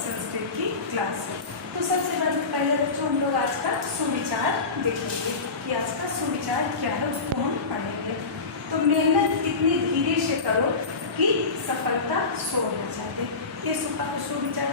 संस्कृत की क्लास। तो सबसे पहले बच्चों हम लोग आज का सुविचार देखेंगे कि आज का सुविचार क्या है, उसको हम पढ़ेंगे। तो मेहनत इतनी धीरे से करो कि सफलता सो हो जाए। ये सुविचार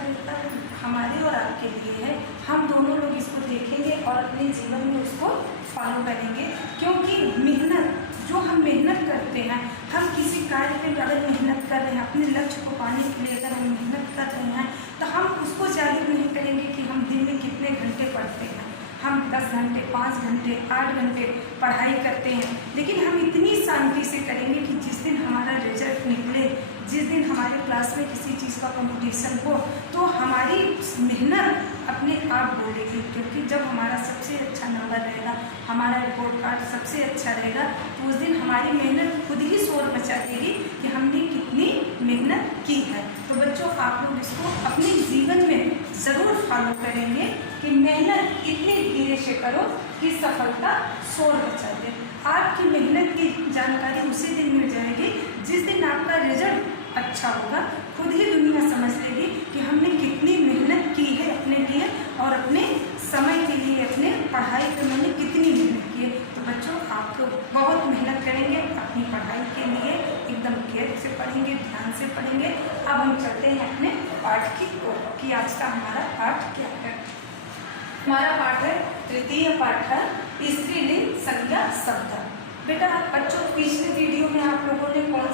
हमारे और आपके लिए है। हम दोनों लोग इसको देखेंगे और अपने जीवन में उसको फॉलो करेंगे, क्योंकि मेहनत जो हम मेहनत करते हैं, हम किसी कार्य पे अगर मेहनत कर रहे हैं, अपने लक्ष्य को पाने के लिए अगर हम मेहनत कर रहे हैं, तो हम उसको जाहिर नहीं करेंगे कि हम दिन में कितने घंटे पढ़ते हैं। हम 10 घंटे, 5 घंटे, 8 घंटे पढ़ाई करते हैं, लेकिन हम इतनी शांति से करेंगे कि जिस दिन हमारा रिजल्ट निकले, जिस दिन हमारे क्लास में किसी चीज़ का कंपटीशन हो, तो हमारी मेहनत अपने आप बोलेगी। क्योंकि जब हमारा सबसे अच्छा नंबर रहेगा, हमारा रिपोर्ट कार्ड सबसे अच्छा रहेगा, तो उस दिन हमारी मेहनत खुद ही शोर मचा देगी कि हमने कितनी मेहनत की है। तो बच्चों, आप लोग इसको अपने जीवन में ज़रूर फॉलो करेंगे कि मेहनत इतनी धीरे से करो कि सफलता शोर मचा दे। आपकी मेहनत की जानकारी उसी दिन मिल जाएगी जिस दिन आपका रिजल्ट अच्छा होगा। खुद ही दुनिया समझ लेगी कि हमने कितनी मेहनत की है अपने लिए और अपने समय के लिए, अपने पढ़ाई पे मैंने कितनी मेहनत की है। तो बच्चों, आप लोग बहुत मेहनत करेंगे अपनी पढ़ाई के लिए, एकदम केयर से पढ़ेंगे, ध्यान से पढ़ेंगे। अब हम चलते हैं अपने पाठ की ओर कि आज का हमारा पाठ क्या है। हमारा पाठ है, तृतीय पाठ है, स्त्रीलिंग संज्ञा शब्द। बेटा बच्चों, पिछले वीडियो में आप लोगों ने कौन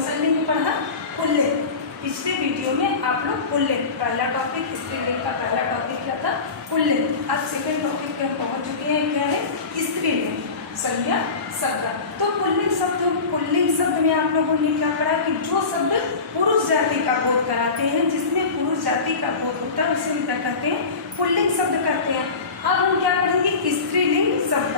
सा लिंग पढ़ा? पुल्लिंग। पिछले वीडियो में आप लोग पुल्लिंग, पहला टॉपिक स्त्रीलिंग का पहला टॉपिक क्या था? पुल्लिंग। अब सेकंड टॉपिक पे पहुंच चुके हैं, क्या है? स्त्रीलिंग संज्ञा शब्द। तो पुल्लिंग शब्द में आप लोगों ने क्या पढ़ा कि जो शब्द पुरुष जाति का बोध कराते हैं, जिसमें पुरुष जाति का बोध होता है, उसे हम क्या कहते हैं? पुल्लिंग शब्द कहते हैं। अब हम क्या पढ़ेंगे? स्त्रीलिंग शब्द।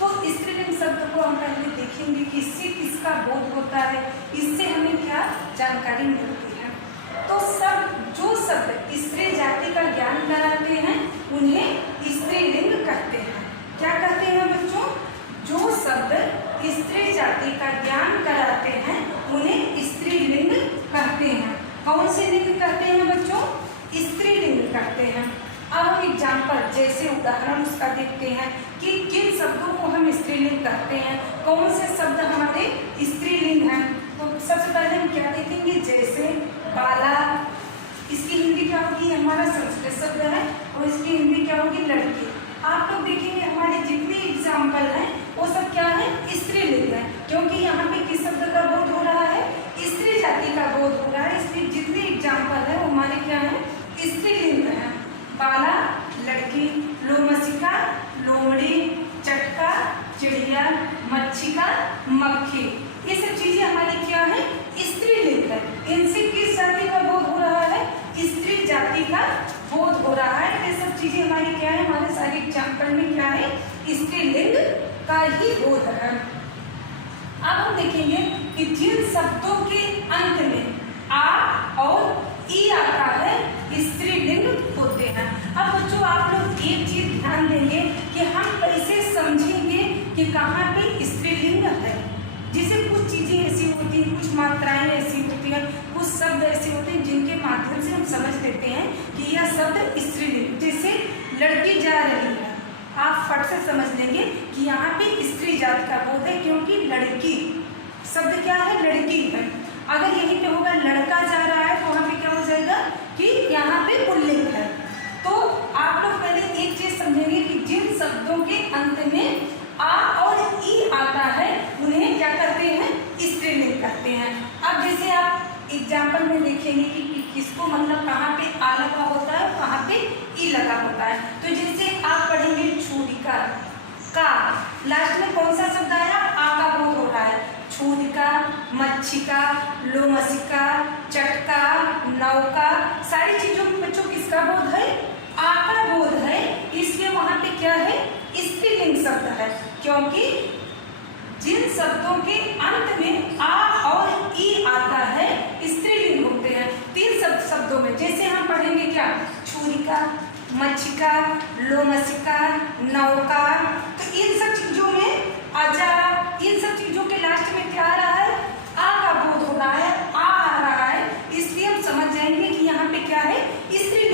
तो स्त्रीलिंग शब्द को हम पहले देखेंगे कि इससे किसका बोध होता है, इससे हमें क्या जानकारी मिलती है। तो जो शब्द स्त्री जाति का ज्ञान कराते हैं उन्हें स्त्रीलिंग कहते हैं। क्या कहते हैं बच्चों? जो शब्द स्त्री जाति का ज्ञान कराते हैं उन्हें स्त्रीलिंग कहते हैं। कौन से लिंग कहते हैं बच्चों? स्त्रीलिंग कहते हैं। अब हम एग्जाम्पल, जैसे उदाहरण उसका देखते हैं कि किन शब्दों को हम स्त्रीलिंग कहते हैं, कौन से शब्द हमारे स्त्रीलिंग हैं। तो सबसे पहले हम क्या देखेंगे? जैसे बाला, इसकी हिंदी क्या होगी? हमारा संस्कृत शब्द है और इसकी हिंदी क्या होगी? लड़की। आप लोग देखेंगे हमारे जितने एग्जाम्पल हैं वो सब क्या है? स्त्रीलिंग है, क्योंकि यहाँ पे किस शब्द का बोध हो रहा है? स्त्री जाति का बोध हो रहा है। इसलिए जितने एग्जाम्पल है वो हमारे क्या है? स्त्रीलिंग है। बाला लड़की, लोमशिका लोमड़ी, चटका चिड़िया, मच्छिका मक्खी, ये सब चीजें हमारी क्या है? स्त्रीलिंग है। इनसे किस जाति का बोध हो रहा है? स्त्री जाति का बोध हो रहा है। ये सब चीजें हमारी क्या है? हमारे सारे एग्जाम्पल में क्या है? स्त्रीलिंग का ही बोध है। अब हम देखेंगे कि जिन शब्दों के अंत में आ और ई आता है स्त्रीलिंग होते हैं। अब बच्चों, आप लोग एक चीज ध्यान देंगे कि हम कैसे समझेंगे कि कहाँ पे स्त्रीलिंग है। जैसे कुछ चीजें ऐसी होती हैं, कुछ मात्राएं ऐसी होती हैं, कुछ शब्द ऐसे होते हैं जिनके माध्यम से हम समझ लेते हैं कि यह शब्द स्त्रीलिंग। जैसे लड़की जा रही है, आप फट से समझ लेंगे कि यहाँ पे स्त्री जाति का बोध है, क्योंकि लड़की शब्द क्या है? लड़की है। अगर यहीं पे होगा लड़का जा रहा है, तो वहाँ पे क्या हो जाएगा कि यहाँ पे पुल्लिंग है। तो आप लोग पहले एक चीज समझेंगे कि जिन शब्दों के अंत में आ और ई आता है उन्हें क्या करते हैं? स्त्रीलिंग कहते हैं। अब जैसे आप एग्जाम्पल में देखेंगे कि किसको मतलब कहाँ पे आ लगा होता है, कहाँ पे ई लगा होता है। तो जैसे आप पढ़ेंगे छुरिका का, लास्ट में कौन सा शब्द आया? आ का बोध हो रहा है। छुरिका, मच्छिका, लोमशिका, चटका, नौका, सारी चीजों में बच्चों किसका बोध है? आ का बोध है। इसलिए वहां पे क्या है? स्त्रीलिंग शब्द है, क्योंकि जिन शब्दों के अंत में आ और ई आता है स्त्रीलिंग होते हैं। 3 शब्दों में जैसे हम पढ़ेंगे क्या? छुरिका, मच्छिका, लोमशिका, नौका। तो इन सब चीजों में आजा, इन सब चीजों के लास्ट में क्या आ रहा है? आ का बोध हो रहा है, आ रहा है। इसलिए हम समझ जाएंगे कि यहाँ पे क्या है? स्त्री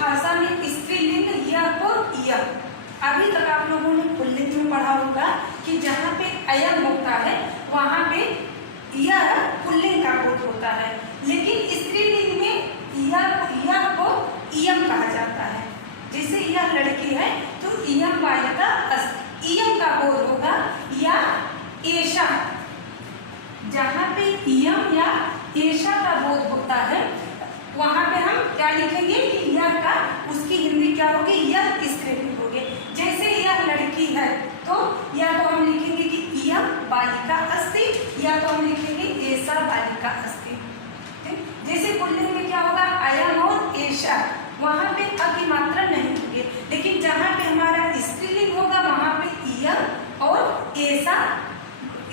भाषा में स्त्रीलिंग यह को इयम। अभी तक आप लोगों ने पुल्लिंग में पढ़ा होगा कि जहाँ पे अयम होता है वहाँ पे यह पुल्लिंग का बोध होता है, लेकिन स्त्रीलिंग में यह को इयम कहा जाता है। जैसे यह लड़की है तो इयम बालिका अस्ति, इयम का बोध होगा या एषा। जहाँ पे इयम या एषा का बोध होता है वहाँ पे हम क्या लिखेंगे कि यह का उसकी हिंदी क्या होगी, यह स्त्रीलिंग होगी। जैसे यह लड़की है तो या तो हम लिखेंगे कि इयम बालिका अस्ति, या तो हम लिखेंगे एषा बालिका अस्ति। जैसे पुल्लिंग में क्या होगा, अयम और एषा, वहाँ पे अ की मात्रा नहीं होगी, लेकिन जहाँ पे हमारा स्त्रीलिंग होगा वहाँ पे इयम और एषा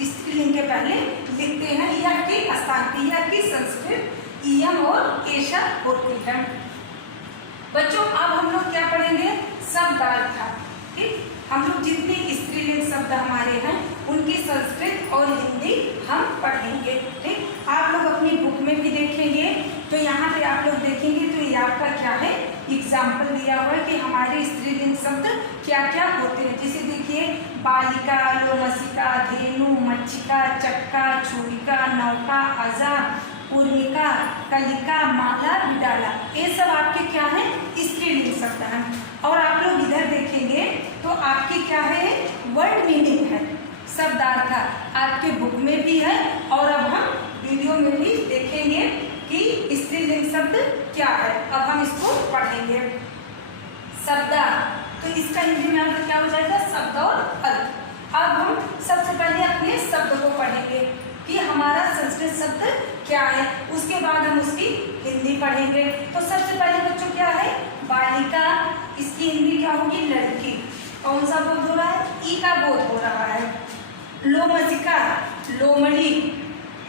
स्त्रीलिंग के पहले लिखते हैं, या के स्थान पे, या की संस्कृत इयम और एषा होती है। बच्चों अब हम लोग क्या पढ़ेंगे, शब्दार्थ। ठीक, हम लोग जितने स्त्रीलिंग शब्द हमारे हैं उनकी संस्कृत और हिंदी हम पढ़ेंगे। ठीक, आप लोग अपनी बुक में भी देखेंगे तो यहाँ पे आप लोग देखेंगे तो ये आपका क्या है, एग्जाम्पल दिया हुआ है कि हमारे स्त्रीलिंग शब्द क्या क्या होते हैं। जैसे देखिए बालिका, लोमसिका, धेनु, मच्छिका, चक्का, छुरिका, नौका, अजा, उर्मिका, कलिका, माला, बिडाला, ये सब आपके क्या है, स्त्रीलिंग शब्द हैं। और आप लोग इधर देखेंगे तो आपके क्या है, वर्ड मीनिंग है, शब्दार्थ आपके बुक में भी है और अब हम वीडियो में भी देखेंगे कि स्त्रीलिंग शब्द क्या है। अब हम इसको पढ़ेंगे। शब्दार्थ, तो इसका हिंदी में आपका क्या हो जाएगा, शब्द और अर्थ। अब हम सबसे पहले अपने शब्द को पढ़ेंगे कि हमारा संस्कृत शब्द क्या है, उसके बाद हम उसकी हिंदी पढ़ेंगे। तो सबसे पहले बच्चों क्या है, बालिका, इसकी हिंदी क्या होगी, लड़की। कौन सा बोध हो रहा है, ई का बोध हो रहा है। लोमसिका, लोमड़ी,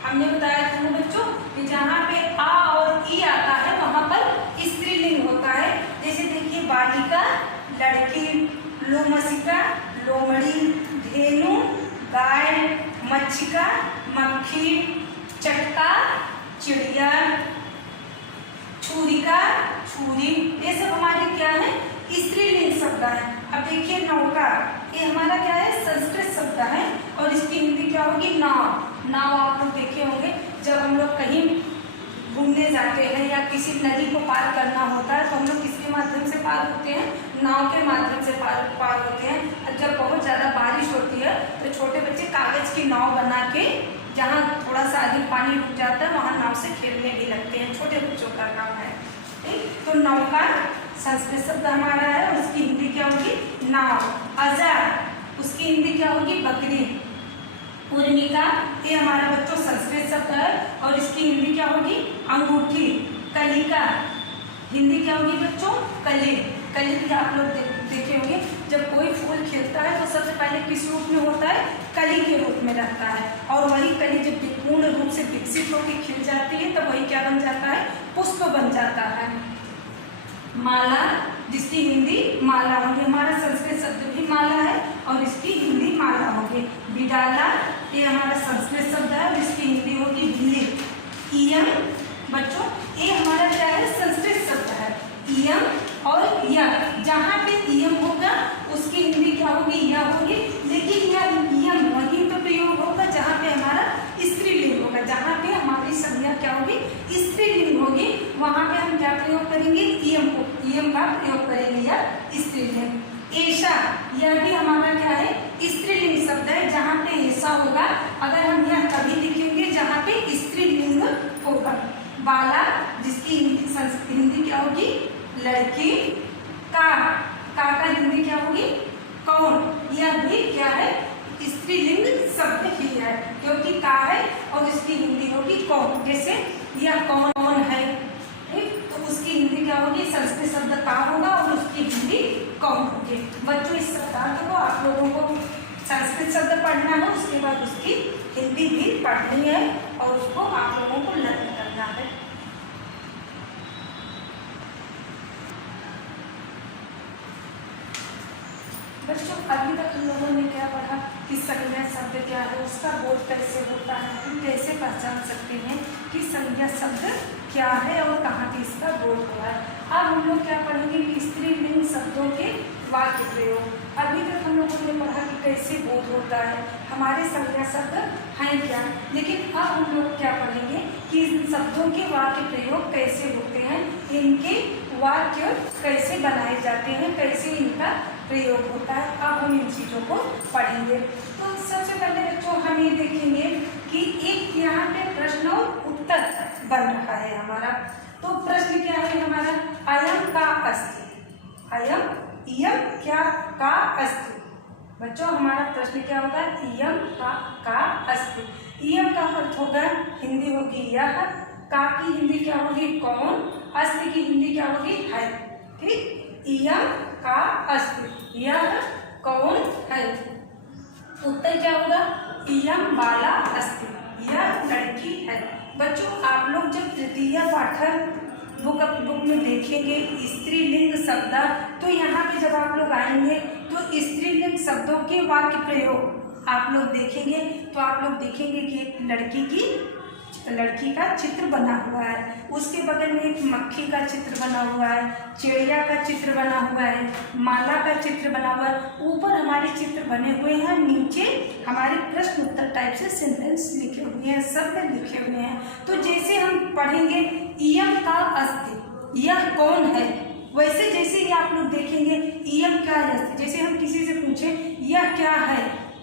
हमने बताया था ना बच्चों कि जहाँ पे आ और ई आता है वहाँ पर स्त्रीलिंग होता है। जैसे देखिए बालिका लड़की, लोमसिका लोमड़ी, धेनु गाय, मच्छिका मक्खी, चक्का चिड़िया, छुरिका छुरी, ये सब हमारे क्या है, स्त्रीलिंग शब्द है। अब देखिए नौका, ये हमारा क्या है, संस्कृत शब्द है और इसकी हिंदी क्या होगी, नाव। नाव आप लोग देखे होंगे जब हम लोग कहीं घूमने जाते हैं या किसी नदी को पार करना होता है तो हम लोग किसके माध्यम से पार होते हैं, नाव के माध्यम से पार होते हैं। जब बहुत ज़्यादा बारिश होती है तो छोटे बच्चे कागज़ की नाव बना के जहाँ थोड़ा सा अधिक पानी रुक जाता है वहाँ नाव से खेलने भी लगते हैं, छोटे बच्चों का नाम है। ठीक, तो नौका संस्कृत शब्द हमारा है और उसकी हिंदी क्या होगी, नाव। अजा, उसकी हिंदी क्या होगी, बकरी। उर्मिका, ये हमारा बच्चों संस्कृत शब्द है और इसकी हिंदी क्या होगी, अंगूठी। कलिका, हिंदी क्या होगी बच्चों, कली। कली भी आप लोग देखे होंगे, जब कोई फूल खिलता है तो सबसे पहले किस रूप में होता है, कली के रूप में रहता है, और वही कली जब पूर्ण रूप से विकसित होकर खिल जाती है तब वही क्या बन जाता है, पुष्प बन जाता है। माला, जिसकी हिंदी माला होगी, हमारा संस्कृत शब्द भी माला है और इसकी हिंदी माला होगी। बिडाला, ये हमारा संस्कृत शब्द है और इसकी हिंदी होगी बिल्ली। इयम, बच्चों ये हमारा क्या है, संस्कृत शब्द है। इयम और यह, जहाँ पे इयम होगा उसकी हिंदी क्या होगी, यह होगी, लेकिन यह इयम वहीं पे प्रयोग होगा जहाँ पे हमारा स्त्रीलिंग होगा। जहाँ पे हमारी संज्ञा क्या होगी, स्त्रीलिंग होगी, वहाँ पे हम क्या प्रयोग करेंगे, इयम को, इयम का प्रयोग करेंगे या स्त्रीलिंग। एषा, यह भी हमारा क्या है, स्त्रीलिंग शब्द है। जहाँ पे ऐसा होगा, अगर हम यह कभी लिखेंगे जहाँ पे स्त्रीलिंग होगा। बाला, जिसकी हिंदी क्या होगी, लड़की। का हिंदी क्या होगी, कौन, यह भी क्या है, स्त्रीलिंग शब्द ही है क्योंकि का है और इसकी हिंदी होगी कौन। जैसे यह कौन है, तो उसकी हिंदी क्या होगी, संस्कृत शब्द का होगा और उसकी हिंदी कौन होगी। बच्चों इस शब्दार्थ को आप लोगों को संस्कृत शब्द पढ़ना है, उसके बाद उसकी हिंदी भी पढ़नी है और उसको आप लोगों को लर्न करना है। बच्चों अभी तक हम लोगों ने क्या पढ़ा कि संज्ञा शब्द क्या है, उसका बोध कैसे होता है, हम कैसे पहचान सकते हैं कि संज्ञा शब्द क्या है और कहाँ पे इसका बोध हुआ है। अब हम लोग क्या पढ़ेंगे, वाक्य प्रयोग। अभी तक हम लोगों ने पढ़ा कि कैसे बोध होता है, हमारे संज्ञा शब्द हैं क्या, लेकिन अब हम लोग क्या पढ़ेंगे कि इन शब्दों के वाक्य प्रयोग कैसे होते हैं, इनके वाक्य कैसे बनाए जाते हैं, कैसे इनका प्रयोग होता है। अब हम इन चीज़ों को पढ़ेंगे। तो सबसे पहले बच्चों हम ये देखेंगे कि एक यहाँ पे प्रश्न और उत्तर बन रहा है हमारा। तो प्रश्न क्या है हमारा, अयम का अस्ति, अयम इयम क्या का अस्ति। बच्चों हमारा प्रश्न क्या होगा, इयम का अस्ति। इयम का अर्थ होगा, हिंदी होगी यह, का की हिंदी क्या होगी कौन, अस्ति की हिंदी क्या होगी है। ठीक, इयम का अस्ति, यह कौन है। उत्तर क्या होगा, इयम बाला अस्ति, यह लड़की है। बच्चों आप लोग जब तृतीय पाठक बुक में देखेंगे स्त्रीलिंग शब्द, तो यहाँ पे जब आप लोग आएंगे तो स्त्रीलिंग शब्दों के वाक्य प्रयोग आप लोग देखेंगे, तो आप लोग देखेंगे कि एक लड़की का चित्र बना हुआ है, उसके बगल में एक मक्खी का चित्र बना हुआ है, चिड़िया का चित्र बना हुआ है, माला का चित्र बना हुआ है, ऊपर हमारे चित्र बने हुए हैं, नीचे हमारे प्रश्न उत्तर टाइप से सेंटेंस लिखे हुए हैं, शब्द लिखे हुए हैं। तो जैसे हम पढ़ेंगे इयम का अस्ति, यह कौन है, वैसे जैसे ही आप लोग देखेंगे इयम क्या है, जैसे हम किसी से पूछे यह क्या है,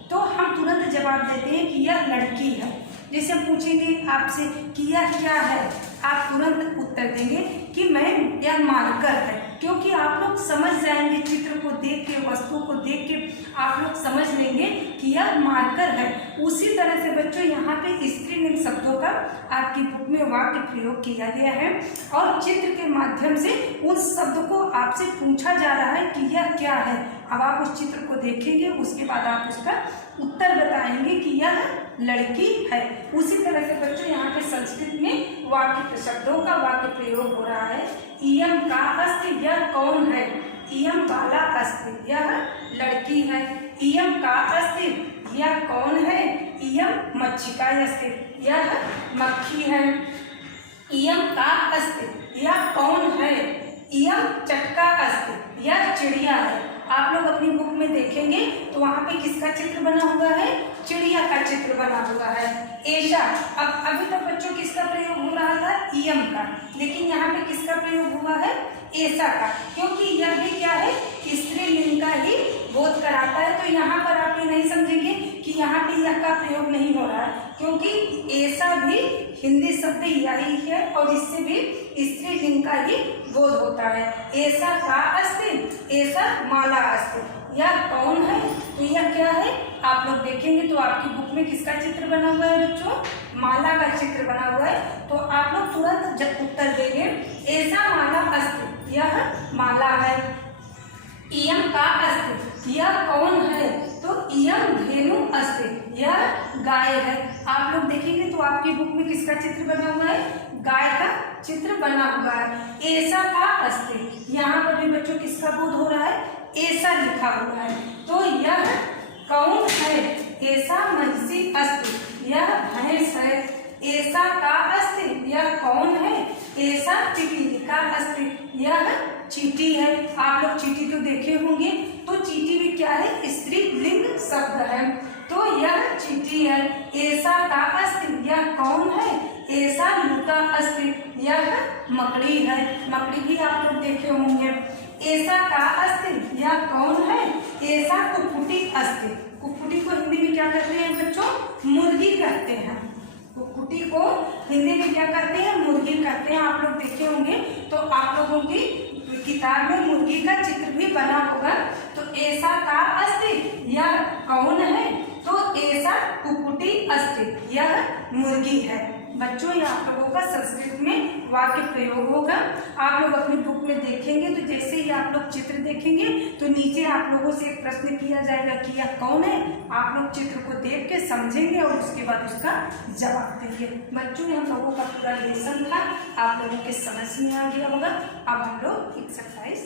तो हम तुरंत जवाब देते हैं कि यह लड़की है। जैसे हम पूछेंगे आपसे कि यह क्या है, आप तुरंत उत्तर देंगे कि मैं, यह मार्कर है, क्योंकि आप लोग समझ जाएंगे चित्र को देख के, वस्तु को देख के आप लोग समझ लेंगे कि यह मार्कर है। उसी तरह से बच्चों यहाँ पे स्त्रीलिंग शब्दों का आपकी बुक में वाक्य प्रयोग किया गया है और चित्र के माध्यम से उस शब्द को आपसे पूछा जा रहा है कि यह क्या है। अब आप उस चित्र को देखेंगे, उसके बाद आप उसका उत्तर बताएंगे कि यह लड़की है। उसी तरह से बच्चों यहाँ पे संस्कृत में वाक्य शब्दों का वाक्य प्रयोग हो रहा है। इयम का अस्ति, यह कौन है, इयम बाला अस्ति, यह लड़की है। इयम का अस्ति, यह कौन है, इयम मच्छिका अस्ति, यह मक्खी है। इयम का अस्ति, यह कौन है, इयम चटका अस्ति, यह चिड़िया है। आप लोग अपनी बुक में देखेंगे तो वहाँ पे किसका चित्र बना हुआ है, चिड़िया का चित्र बना हुआ है। ऐसा अब अभी तक बच्चों किसका प्रयोग हो रहा था, इयम का, लेकिन यहाँ पे किसका प्रयोग हुआ है, ऐसा का, क्योंकि यह भी क्या है, स्त्रीलिंग का ही बोध कराता है। तो यहाँ पर आप ये नहीं समझेंगे कि यहाँ पे यह का प्रयोग नहीं हो रहा है, क्योंकि ऐसा भी हिंदी शब्द यही है और इससे भी स्त्रीलिंग का ही बोध होता है। ऐसा का अस्ति, ऐसा माला अस्ति, यह कौन है, तो यह क्या है, आप लोग देखेंगे तो आपकी बुक में किसका चित्र बना हुआ है बच्चों, माला का चित्र बना हुआ है। तो आप लोग तुरंत जब उत्तर देंगे ऐसा माला अस्ति, यह माला है। इयम का अस्ति, यह कौन है, तो इयम धेनु अस्ति, यह गाय है। आप लोग देखेंगे तो आपकी बुक में किसका चित्र बना हुआ है, गाय का चित्र बना हुआ है। ऐसा का अस्ति, यहाँ पर भी बच्चों किसका बोध हो रहा है, ऐसा लिखा हुआ है। तो यह कौन है, ऐसा महिषी अस्ति, यह भैंस है। ऐसा का अस्ति, यह कौन है, ऐसा पिपीलिका अस्ति, यह चींटी है। आप लोग चींटी तो देखे होंगे, तो चींटी भी क्या है, स्त्रीलिंग शब्द है, तो यह चींटी है। ऐसा का अस्ति, यह कौन है, ऐसा लूता अस्ति, यह मकड़ी है। मकड़ी भी आप लोग देखे होंगे। ऐसा का अस्ति, यह कौन है, ऐसा कुक्कुटी अस्ति। कुक्कुटी को हिंदी में क्या कहते हैं बच्चों, मुर्गी कहते हैं। कुक्कुटी को हिंदी में क्या कहते हैं, मुर्गी कहते हैं। आप लोग देखे होंगे तो आप लोगों की किताब में मुर्गी का चित्र भी बना होगा। तो ऐसा का अस्ति, यह कौन है, तो ऐसा कुक्कुटी अस्ति, यह मुर्गी है। बच्चों ये आप लोगों का संस्कृत में वाक्य प्रयोग होगा। आप लोग अपनी बुक में देखेंगे तो जैसे ही आप लोग चित्र देखेंगे तो नीचे आप लोगों से एक प्रश्न किया जाएगा कि यह कौन है। आप लोग चित्र को देख के समझेंगे और उसके बाद उसका जवाब देंगे। बच्चों ये हम लोगों का पूरा लेसन था, आप लोगों के समझ में आ गया होगा। अब हम लोग एक्सरसाइज